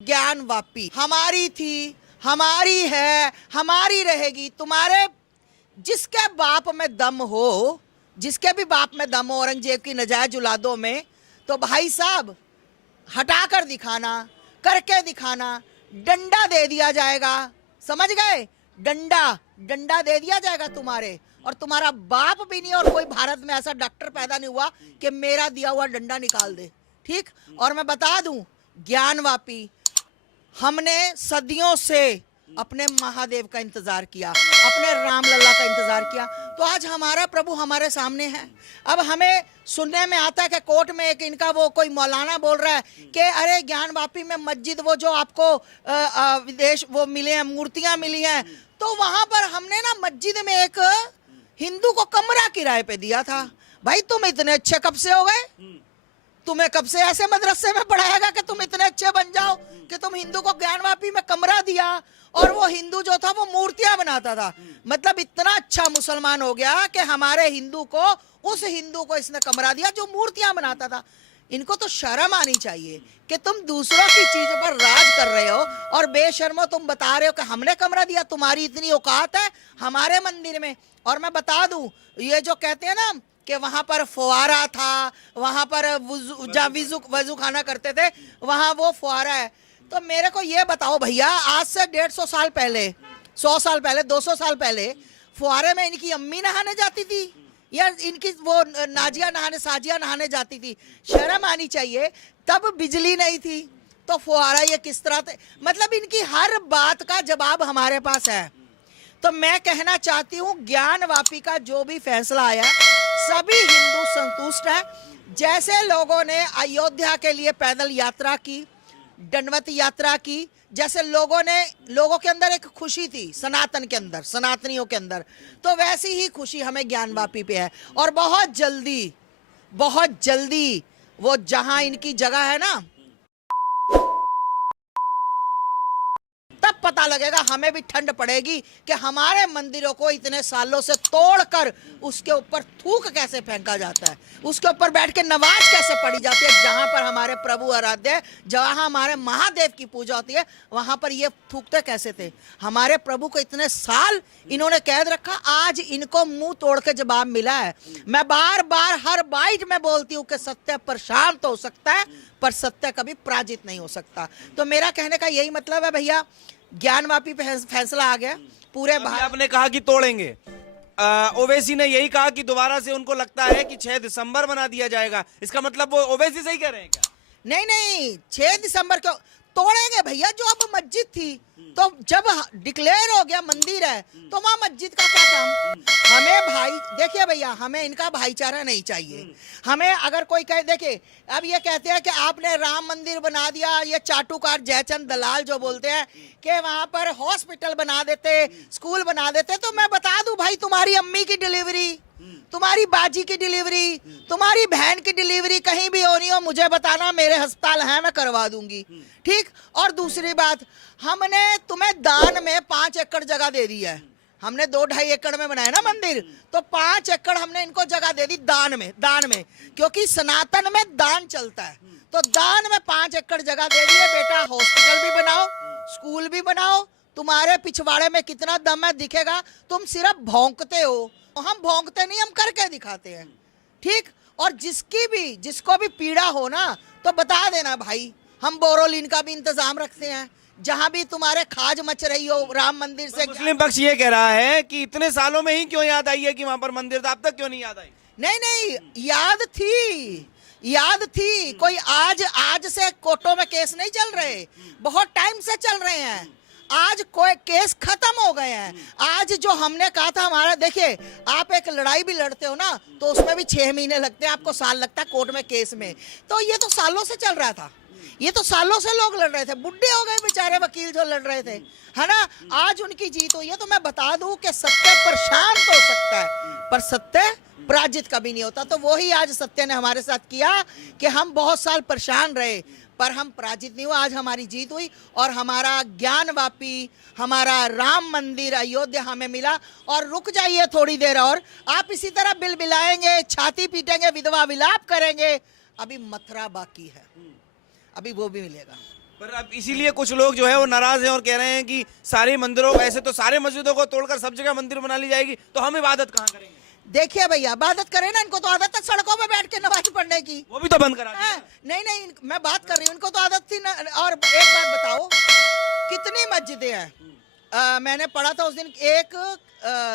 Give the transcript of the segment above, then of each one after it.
ज्ञान वापी हमारी थी, हमारी है, हमारी रहेगी। तुम्हारे जिसके बाप में दम हो, जिसके भी बाप में दम हो औरंगजेब की नजायज औलादों में, तो भाई साहब हटा कर दिखाना, करके दिखाना, डंडा दे दिया जाएगा। समझ गए? डंडा डंडा दे दिया जाएगा तुम्हारे, और तुम्हारा बाप भी नहीं, और कोई भारत में ऐसा डॉक्टर पैदा नहीं हुआ कि मेरा दिया हुआ डंडा निकाल दे। ठीक। और मैं बता दूं, ज्ञानवापी हमने सदियों से अपने महादेव का इंतजार किया, अपने राम लल्ला का इंतजार किया, तो आज हमारा प्रभु हमारे सामने है। अब हमें सुनने में आता है कि कोर्ट में एक इनका वो कोई मौलाना बोल रहा है कि अरे ज्ञानवापी में मस्जिद वो जो आपको विदेश वो मिले हैं, मूर्तियां मिली हैं, तो वहां पर हमने ना मस्जिद में एक हिंदू को कमरा किराए पे दिया था। भाई तुम इतने अच्छे कब से हो गए? तुम्हें कब से ऐसे मदरसे में पढ़ाएगा कि तुम इतने अच्छे बन जाओ कि तुम हिंदू को ज्ञानवापी में कमरा दिया, और वो हिंदू जो था वो मूर्तियां बनाता था। मतलब इतना अच्छा मुसलमान हो गया कि हमारे हिंदू को, उस हिंदू को इसने कमरा दिया जो मूर्तियां बनाता था। इनको तो शर्म आनी चाहिए कि तुम दूसरों की चीजों पर राज कर रहे हो, और बेशर्मो तुम बता रहे हो कि हमने कमरा दिया। तुम्हारी इतनी औकात है हमारे मंदिर में। और मैं बता दूं, ये जो कहते हैं ना कि वहां पर फुवारा था, वहां पर वजू खाना करते थे, वहां वो फुवारा है। तो मेरे को ये बताओ भैया, आज से 150 साल पहले, 100 साल पहले, 200 साल पहले फुवारे में इनकी अम्मी नहाने जाती थी, या इनकी वो नाजिया नहाने, साजिया नहाने जाती थी? शर्म आनी चाहिए। तब बिजली नहीं थी तो फुवारा ये किस तरह थे? मतलब इनकी हर बात का जवाब हमारे पास है। तो मैं कहना चाहती हूँ, ज्ञानवापी का जो भी फैसला आया, सभी हिंदू संतुष्ट हैं। जैसे लोगों ने अयोध्या के लिए पैदल यात्रा की, दंडवत यात्रा की, जैसे लोगों के अंदर एक खुशी थी, सनातन के अंदर, सनातनियों के अंदर, तो वैसी ही खुशी हमें ज्ञानवापी पे है। और बहुत जल्दी वो जहां इनकी जगह है ना, तब पता लगेगा, हमें भी ठंड पड़ेगी कि हमारे मंदिरों को इतने सालों से तोड़कर उसके ऊपर थूक कैसे फेंका जाता है, उसके ऊपर बैठ के नमाज कैसे पढ़ी जाती है। जहां पर हमारे प्रभु आराध्य है, जहां हमारे महादेव की पूजा होती है, वहां पर ये थूकते कैसे थे? हमारे प्रभु को इतने साल इन्होंने कैद रखा, आज इनको मुंह तोड़ के जवाब मिला है। मैं बार बार हर बाइट में बोलती हूँ कि सत्य पर शांत हो सकता है, पर सत्य कभी पराजित नहीं हो सकता। तो मेरा कहने का यही मतलब है भैया, ज्ञानवापी पे फैसला आ गया पूरे भारत। आपने कहा कि तोड़ेंगे, ओवैसी ने यही कहा कि दोबारा से उनको लगता है कि 6 दिसंबर बना दिया जाएगा। इसका मतलब वो ओवैसी सही कह रहे हैं क्या? नहीं, 6 दिसंबर को तोड़ेंगे भैया। जो अब मस्जिद थी, तो जब डिक्लेयर हो गया मंदिर है, तो वहां मस्जिद का क्या काम? हमें भाई देखिए भैया, हमें इनका भाईचारा नहीं चाहिए। हमें अगर कोई कहे, देखिए अब ये कहते हैं कि आपने राम मंदिर बना दिया, ये चाटुकार जयचंद दलाल जो बोलते हैं कि वहां पर हॉस्पिटल बना देते, स्कूल बना देते, तो मैं बता दूं भाई, तुम्हारी अम्मी की डिलीवरी, तुम्हारी बाजी की डिलीवरी, तुम्हारी बहन की डिलीवरी कहीं भी होनी हो, मुझे बताना, मेरे अस्पताल है, मैं करवा दूंगी। ठीक। और दूसरी बात, हमने तुम्हें दान में 5 एकड़ जगह दे दी है। हमने 2-2.5 एकड़ में बनाया ना मंदिर, तो 5 एकड़ हमने इनको जगह दे दी दान में, क्योंकि सनातन में दान चलता है। तो दान में 5 एकड़ जगह दे दी है। बेटा हॉस्पिटल भी बनाओ, स्कूल भी बनाओ। तुम्हारे पिछवाड़े में कितना दम है दिखेगा, तुम सिर्फ भौंकते हो। हम भौंकते नहीं, हम करके दिखाते हैं। ठीक। और जिसको भी पीड़ा हो ना, तो बता देना भाई, हम बोरोलिन का भी इंतजाम रखते हैं। जहां भी तुम्हारे खाज मच रही हो राम मंदिर से। मुस्लिम पक्ष ये कह रहा है कि इतने सालों में ही क्यों याद आई है कि वहां पर मंदिर था, अब तक क्यों नहीं याद आई? नहीं, याद थी। कोई आज से कोर्टों में केस नहीं चल रहे, बहुत टाइम से चल रहे हैं। आज कोई केस खत्म हो गए हैं। आज जो हमने कहा था हमारा, देखिए आप एक लड़ाई भी लड़ते हो ना, तो उसमें भी 6 महीने लगते हैं, आपको साल लगता है कोर्ट में केस में। तो ये तो सालों से चल रहा था, ये तो सालों से लोग लड़ रहे थे, बुढ़े हो गए बेचारे वकील जो लड़ रहे थे, है ना। आज उनकी जीत हुई है। तो मैं बता दूं कि सत्य पर शांत हो सकता है, पर सत्य पराजित कभी नहीं होता। तो वो ही आज सत्य ने हमारे साथ किया कि हम बहुत साल परेशान रहे, पर हम पराजित नहीं हुए। आज हमारी जीत हुई, और हमारा ज्ञानवापी, हमारा राम मंदिर अयोध्या हमें मिला। और रुक जाइए थोड़ी देर और, आप इसी तरह बिलबिलाएंगे, छाती पीटेंगे, विधवा विलाप करेंगे, अभी मथुरा बाकी है, अभी वो भी मिलेगा। पर अब इसीलिए कुछ लोग जो है वो नाराज हैं और कह रहे हैं कि सारे मंदिरों, ऐसे तो सारे मस्जिदों को तोड़कर सब जगह मंदिर बना ली जाएगी, तो हम इबादत कहाँ करेंगे? देखिए भैया, इबादत करें ना, इनको तो आदत है सड़कों पे बैठ के नमाज पढ़ने की। वो भी तो बंद करा दिया। नहीं नहीं, मैं बात कर रही हूँ, इनको तो आदत थी ना। और एक बात बताओ, कितनी मस्जिदें हैं? मैंने पढ़ा था उस दिन 1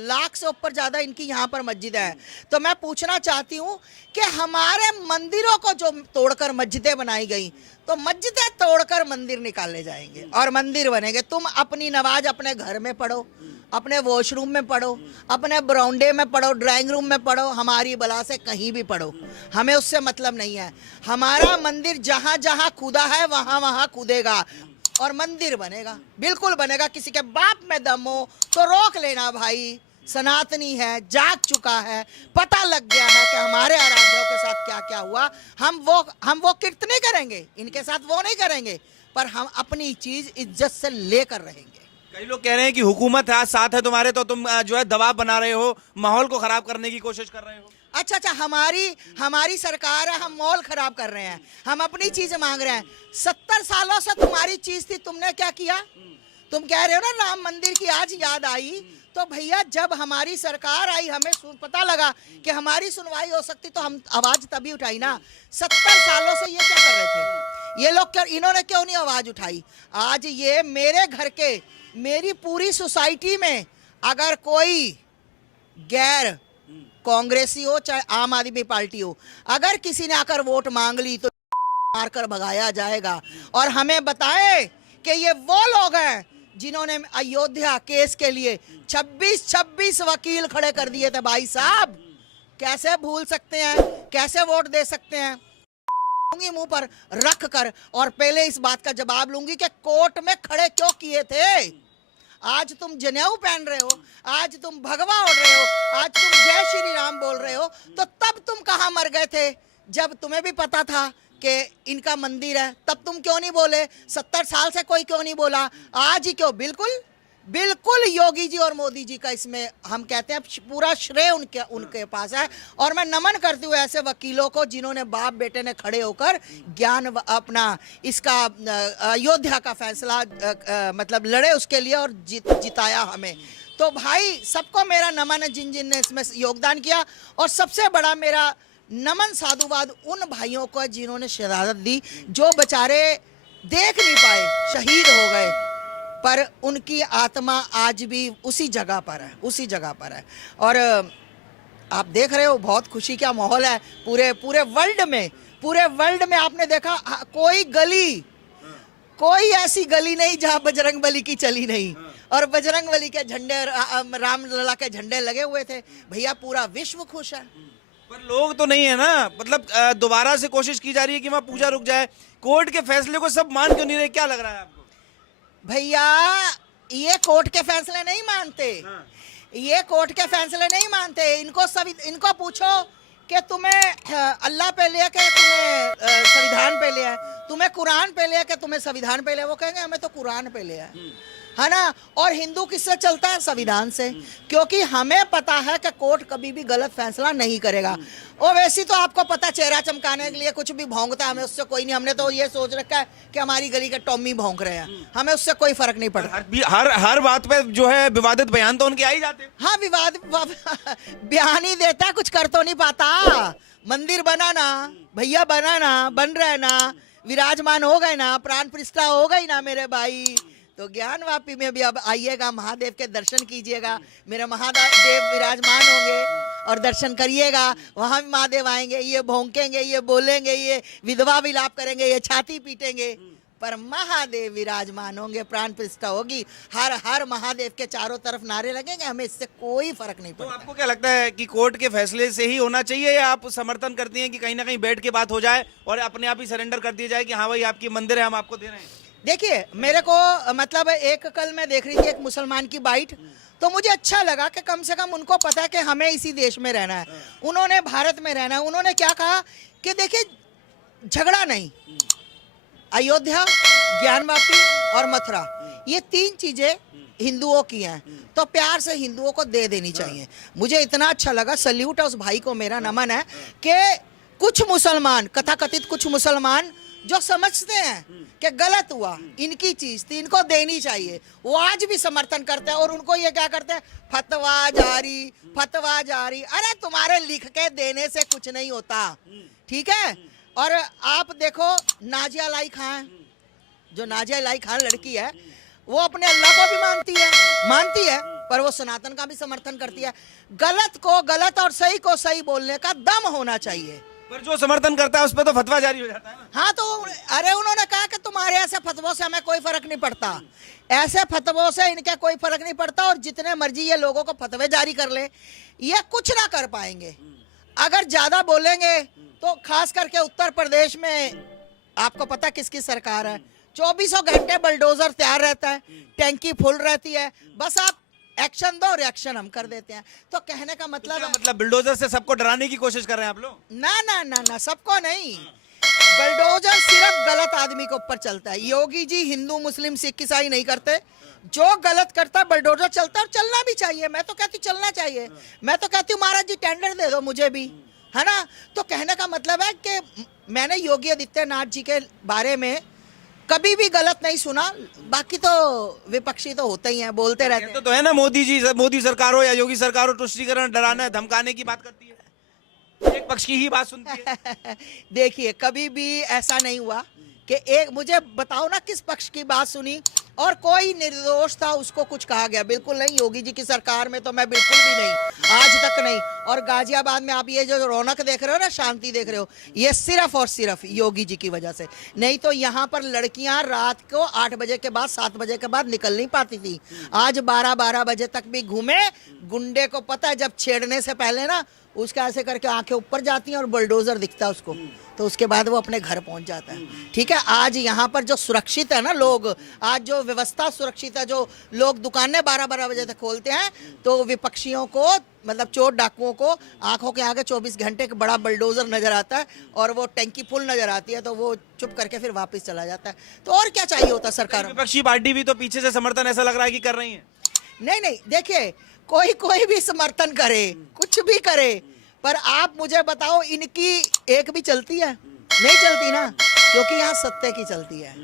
लाख से ऊपर ज्यादा इनकी यहाँ पर मस्जिद है। तो मैं पूछना चाहती हूँ कि हमारे मंदिरों को जो तोड़कर मस्जिदें बनाई गई, तो मस्जिदें तोड़कर मंदिर निकाले जाएंगे और मंदिर बनेंगे। तुम अपनी नमाज अपने घर में पढ़ो, अपने वॉशरूम में पढ़ो, अपने बरामदे में पढ़ो, ड्राइंग रूम में पढ़ो, हमारी बला से कहीं भी पढ़ो, हमें उससे मतलब नहीं है। हमारा मंदिर जहाँ जहाँ खुदा है वहाँ वहाँ कूदेगा और मंदिर बनेगा, बिल्कुल बनेगा। किसी के बाप में दम हो तो रोक लेना भाई, सनातनी है, जाग चुका है, पता लग गया है कि हमारे आराध्यों के साथ क्या क्या हुआ। हम वो कीर्तन नहीं करेंगे, इनके साथ वो नहीं करेंगे, पर हम अपनी चीज इज्जत से लेकर रहेंगे। कई लोग कह रहे हैं कि हुकूमत है, साथ है तुम्हारे, तो तुम जो है दबाव बना रहे हो, माहौल को खराब करने की कोशिश कर रहे हो। अच्छा, हमारी सरकार है, हम माहौल खराब कर रहे हैं, हम अपनी चीज मांग रहे हैं। 70 सालों से तुम्हारी चीज थी, तुमने क्या किया? तुम कह रहे हो ना राम मंदिर की आज याद आई, तो भैया जब हमारी सरकार आई, हमें पता लगा कि हमारी सुनवाई हो सकती, तो हम आवाज तभी उठाई ना। 70 सालों से ये क्या कर रहे थे ये लोग? इन्होंने क्यों नहीं आवाज उठाई? आज ये मेरे घर के, मेरी पूरी सोसाइटी में अगर कोई गैर कांग्रेसी हो चाहे आम आदमी पार्टी हो, अगर किसी ने आकर वोट मांग ली तो मारकर भगाया जाएगा। और हमें बताएं कि ये वो लोग हैं जिन्होंने अयोध्या केस के लिए 26 वकील खड़े कर दिए थे। भाई साहब, कैसे भूल सकते हैं, कैसे वोट दे सकते हैं? मुंह पर रख कर और पहले इस बात का जवाब लूंगी कि कोर्ट में खड़े क्यों किए थे। आज तुम जनेऊ पहन रहे हो, आज तुम भगवा ओढ़ रहे हो, आज तुम जय श्री राम बोल रहे हो, तो तब तुम कहाँ मर गए थे जब तुम्हें भी पता था कि इनका मंदिर है? तब तुम क्यों नहीं बोले? 70 साल से कोई क्यों नहीं बोला? आज ही क्यों? बिल्कुल योगी जी और मोदी जी का इसमें हम कहते हैं पूरा श्रेय उनके पास है। और मैं नमन करती हूँ ऐसे वकीलों को जिन्होंने बाप बेटे ने खड़े होकर ज्ञान अपना इसका अयोध्या का फैसला मतलब लड़े उसके लिए और जिताया हमें। तो भाई सबको मेरा नमन है जिन ने इसमें योगदान किया। और सबसे बड़ा मेरा नमन साधुवाद उन भाइयों को जिन्होंने शहादत दी, जो बेचारे देख नहीं पाए, शहीद हो गए, पर उनकी आत्मा आज भी उसी जगह पर है। और आप देख रहे हो बहुत खुशी का माहौल है पूरे वर्ल्ड में आपने देखा कोई ऐसी गली नहीं जहां बजरंग बली की चली नहीं और बजरंग बली के झंडे, रामलला के झंडे लगे हुए थे। भैया पूरा विश्व खुश है। पर लोग तो नहीं है ना, मतलब दोबारा से कोशिश की जा रही है कि वहाँ पूजा रुक जाए। कोर्ट के फैसले को सब मान क्यों नहीं रहे, क्या लग रहा है आपको? भैया ये कोर्ट के फैसले नहीं मानते, ये कोर्ट के फैसले नहीं मानते। इनको पूछो कि तुम्हें अल्लाह पे लिया कि तुम्हें संविधान पे लिया है, तुम्हें कुरान पे लिया कि तुम्हें संविधान पे लिया? वो कहेंगे हमें तो कुरान पे लिया है ना। और हिंदू किससे चलता है? संविधान से, क्योंकि हमें पता है कि कोर्ट कभी भी गलत फैसला नहीं करेगा। और वैसे तो आपको पता, चेहरा चमकाने के लिए कुछ भी भौंकता है, हमें उससे कोई नहीं। हमने तो ये सोच रखा है कि हमारी गली के टॉमी भौंक रहे हैं, हमें उससे कोई फर्क नहीं पड़ता। हर बात पे जो है विवादित बयान तो उनके आ ही जाते हैं। हाँ, विवाद बयान ही देता है, कुछ कर तो नहीं पाता। मंदिर बनाना भैया, बन रहे ना, विराजमान हो गए ना, प्राण प्रतिष्ठा हो गई ना मेरे भाई। तो ज्ञानवापी में भी अब आइएगा, महादेव के दर्शन कीजिएगा, मेरे महादेव विराजमान होंगे और दर्शन करिएगा। वहां भी महादेव आएंगे, ये भौंकेंगे, ये बोलेंगे, ये विधवा विलाप करेंगे, ये छाती पीटेंगे, पर महादेव विराजमान होंगे, प्राण प्रतिष्ठा होगी। हर हर महादेव के चारों तरफ नारे लगेंगे, हमें इससे कोई फर्क नहीं पड़ता। तो आपको क्या लगता है कि कोर्ट के फैसले से ही होना चाहिए, या आप समर्थन करती हैं कि कहीं ना कहीं बैठ के बात हो जाए और अपने आप ही सरेंडर कर दिया जाए कि हाँ भाई आपकी मंदिर है, हम आपको दे रहे हैं? देखिए, मेरे को मतलब कल मैं देख रही थी एक मुसलमान की बाइट, तो मुझे अच्छा लगा कि कम से कम उनको पता है कि हमें इसी देश में रहना है, उन्होंने भारत में रहना है। उन्होंने क्या कहा कि देखिए झगड़ा नहीं, अयोध्या, ज्ञानवापी और मथुरा, ये 3 चीजें हिंदुओं की हैं, तो प्यार से हिंदुओं को दे देनी चाहिए। मुझे इतना अच्छा लगा, सल्यूट है उस भाई को, मेरा नमन है कि कुछ मुसलमान, कथाकथित कुछ मुसलमान जो समझते हैं कि गलत हुआ, इनकी चीज थी, इनको देनी चाहिए, वो आज भी समर्थन करते हैं और उनको ये क्या करते हैं, फतवा जारी, फतवा जारी। अरे तुम्हारे लिख के देने से कुछ नहीं होता, ठीक है। और आप देखो नाजिया लाई खान, जो नाजिया लाई खान लड़की है, वो अपने अल्लाह को भी मानती है, पर वो सनातन का भी समर्थन करती है। गलत को गलत और सही को सही बोलने का दम होना चाहिए। पर जो समर्थन करता है उस पर तो फतवा जारी हो जाता है ना। हाँ, तो अरे उन्होंने कहा कि तुम्हारे ऐसे फतवों से हमें कोई फर्क नहीं पड़ता, ऐसे फतवों से इनके कोई फर्क नहीं पड़ता, और जितने मर्जी ये लोगों को फतवे जारी कर ले, ये कुछ ना कर पाएंगे। अगर ज्यादा बोलेंगे तो खास करके उत्तर प्रदेश में आपको पता किसकी सरकार है, 24 घंटे बुलडोजर तैयार रहता है, टैंकी फुल रहती है, बस आप एक्शन दो, रिएक्शन हम कर देते हैं। तो कहने का मतलब है, मतलब बुलडोजर से सबको डराने की कोशिश कर रहे हैं आप लोग? ना ना ना ना, सबको नहीं। बुलडोजर सिर्फ गलत आदमी के ऊपर चलता है। योगी जी हिंदू मुस्लिम सिख ईसाई नहीं करते, जो गलत करता है बुलडोजर चलता है, और चलना भी चाहिए। मैं तो कहती हूँ चलना चाहिए, मैं तो कहती हूँ महाराज जी टेंडर दे दो मुझे भी, है ना। तो कहने का मतलब है कि मैंने योगी आदित्यनाथ जी के बारे में कभी भी गलत नहीं सुना, बाकी तो विपक्षी तो होते ही हैं, बोलते रहते हैं। तो है ना, मोदी सरकार हो या योगी सरकार हो, तुष्टीकरण, डराना, धमकाने की बात करती है, एक पक्ष की ही बात सुनती है। देखिए कभी भी ऐसा नहीं हुआ कि एक, मुझे बताओ ना किस पक्ष की बात सुनी और कोई निर्दोष था उसको कुछ कहा गया? बिल्कुल नहीं। योगी जी की सरकार में तो मैं बिल्कुल भी नहीं, आज तक नहीं। और गाजियाबाद में आप ये जो रौनक देख रहे हो ना, शांति देख रहे हो, ये सिर्फ और सिर्फ योगी जी की वजह से। नहीं तो यहाँ पर लड़कियां रात को 8 बजे के बाद, 7 बजे के बाद निकल नहीं पाती थी। आज 12-12 बजे तक भी घूमे। गुंडे को पता है जब छेड़ने से पहले ना उसका ऐसे करके आंखें ऊपर जाती हैं और बुलडोजर दिखता है उसको, तो उसके बाद वो अपने घर पहुंच जाता है। ठीक है, आज यहाँ पर जो सुरक्षित है ना लोग, आज जो व्यवस्था सुरक्षित है, जो लोग दुकानें 12-12 बजे तक खोलते हैं, तो विपक्षियों को, मतलब चोर डाकुओं को आंखों के आगे 24 घंटे का बड़ा बुलडोजर नजर आता है और वो टैंकी फुल नजर आती है, तो वो चुप करके फिर वापस चला जाता है। तो और क्या चाहिए होता सरकार? विपक्षी पार्टी भी तो पीछे से समर्थन ऐसा लग रहा है कि कर रही है। नहीं नहीं, देखिए कोई भी समर्थन करे, कुछ भी करे, पर आप मुझे बताओ इनकी एक भी चलती है? नहीं चलती ना, क्योंकि यहाँ सत्य की चलती है,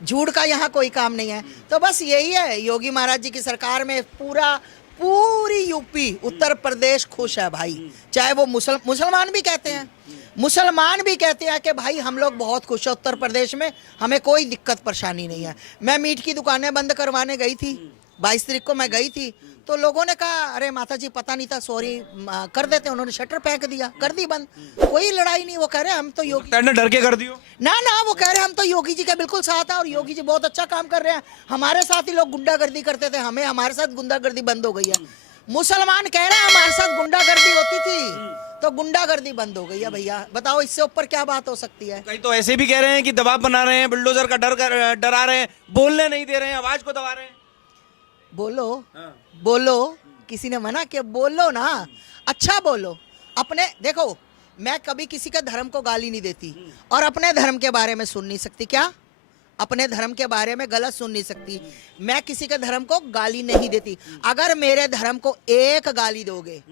झूठ का यहाँ कोई काम नहीं है। तो बस यही है, योगी महाराज जी की सरकार में पूरी यूपी, उत्तर प्रदेश खुश है भाई। चाहे वो मुसलमान भी कहते हैं, मुसलमान भी कहते हैं कि भाई हम लोग बहुत खुश है उत्तर प्रदेश में, हमें कोई दिक्कत परेशानी नहीं है। मैं मीट की दुकानें बंद करवाने गई थी, 22 तारीख को मैं गई थी, तो लोगों ने कहा अरे माता जी पता नहीं था, सॉरी कर देते। उन्होंने शटर फेंक दिया, कर दी बंद, कोई लड़ाई नहीं। वो कह रहे हम तो योगी ने डर के कर दियो ना, वो कह रहे हम तो योगी जी के बिल्कुल साथ है और योगी जी बहुत अच्छा काम कर रहे हैं। हमारे साथ ही लोग गुंडागर्दी करते थे, हमारे साथ गुंडागर्दी बंद हो गई है। मुसलमान कह रहे हैं हमारे साथ गुंडागर्दी होती थी तो गुंडागर्दी बंद हो गई है। भैया बताओ इससे ऊपर क्या बात हो सकती है? कई तो ऐसे भी कह रहे हैं कि दबाव बना रहे हैं, बुलडोजर का डरा रहे हैं, बोलने नहीं दे रहे हैं, आवाज को दबा रहे हैं। बोलो, किसी ने मना किया? बोलो ना, अच्छा बोलो। अपने देखो, मैं कभी किसी के धर्म को गाली नहीं देती और अपने धर्म के बारे में सुन नहीं सकती। क्या? अपने धर्म के बारे में गलत सुन नहीं सकती। मैं किसी के धर्म को गाली नहीं देती। अगर मेरे धर्म को एक गाली दोगे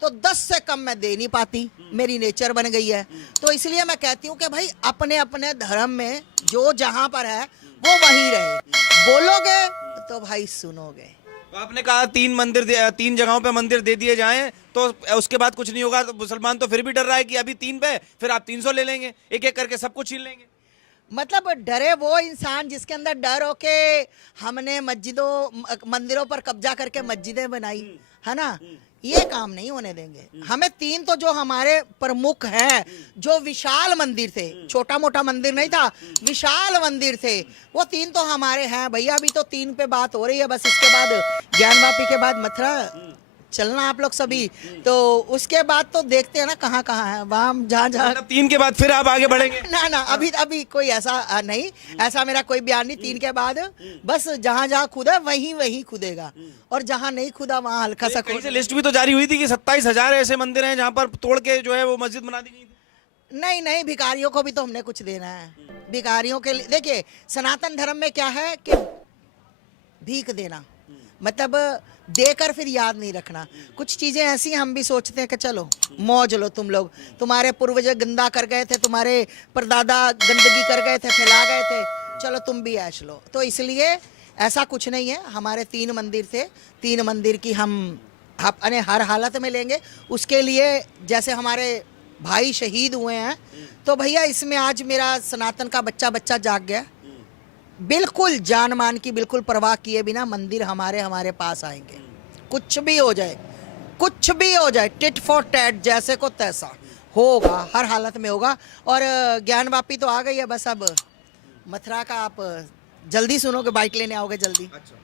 तो 10 से कम मैं दे नहीं पाती, मेरी नेचर बन गई है। तो इसलिए मैं कहती हूँ कि भाई अपने अपने धर्म में जो जहां पर है वो वहीं रहे। बोलोगे तो भाई सुनोगे। तो आपने कहा 3 जगहों पे मंदिर दे दिए जाएं तो उसके बाद कुछ नहीं होगा, तो मुसलमान तो फिर भी डर रहा है कि अभी 3 पे, फिर आप 300 ले लेंगे, एक एक करके सब कुछ छीन लेंगे। मतलब डरे वो इंसान जिसके अंदर डर हो के हमने मंदिरों पर कब्जा करके मस्जिदें बनाई, है ना। ये काम नहीं होने देंगे। हमें 3 तो जो हमारे प्रमुख हैं, जो विशाल मंदिर थे, छोटा मोटा मंदिर नहीं था, विशाल मंदिर थे, वो 3 तो हमारे हैं भैया। अभी तो 3 पे बात हो रही है, बस इसके बाद ज्ञानवापी के बाद मथुरा चलना आप लोग सभी, तो उसके बाद तो देखते हैं ना कहाँ कहाँ है, वहाँ जहाँ 3 के बाद फिर आप आगे बढ़ेंगे? ना, अभी कोई ऐसा नहीं, ऐसा मेरा कोई बयान नहीं। 3 के बाद बस जहाँ खुदा वहीं खुदेगा, और जहाँ नहीं खुदा वहाँ हल्का सा। कहीं से लिस्ट भी तो जारी हुई थी कि 27,000 ऐसे मंदिर हैं जहाँ पर तोड़ के जो है वो मस्जिद बना दी गई थी। नहीं, भिखारियों को भी तो हमने कुछ देना है। भिखारियों के लिए देखिए, सनातन धर्म में क्या है कि भीख देना, मतलब देकर फिर याद नहीं रखना। कुछ चीज़ें ऐसी हम भी सोचते हैं कि चलो मौज लो तुम लोग, तुम्हारे पूर्वज गंदा कर गए थे, तुम्हारे परदादा गंदगी कर गए थे, फैला गए थे, चलो तुम भी ऐश लो। तो इसलिए ऐसा कुछ नहीं है। हमारे 3 मंदिर थे, 3 मंदिर की हम अपने हर हालत में लेंगे। उसके लिए जैसे हमारे भाई शहीद हुए हैं, तो भैया इसमें आज मेरा सनातन का बच्चा बच्चा जाग गया। बिल्कुल जान मान की बिल्कुल परवाह किए बिना मंदिर हमारे पास आएंगे। कुछ भी हो जाए, कुछ भी हो जाए, टिट फॉर टैट, जैसे को तैसा होगा, हर हालत में होगा। और ज्ञान वापी तो आ गई है, बस अब मथुरा का आप जल्दी सुनोगे, बाइक लेने आओगे जल्दी। अच्छा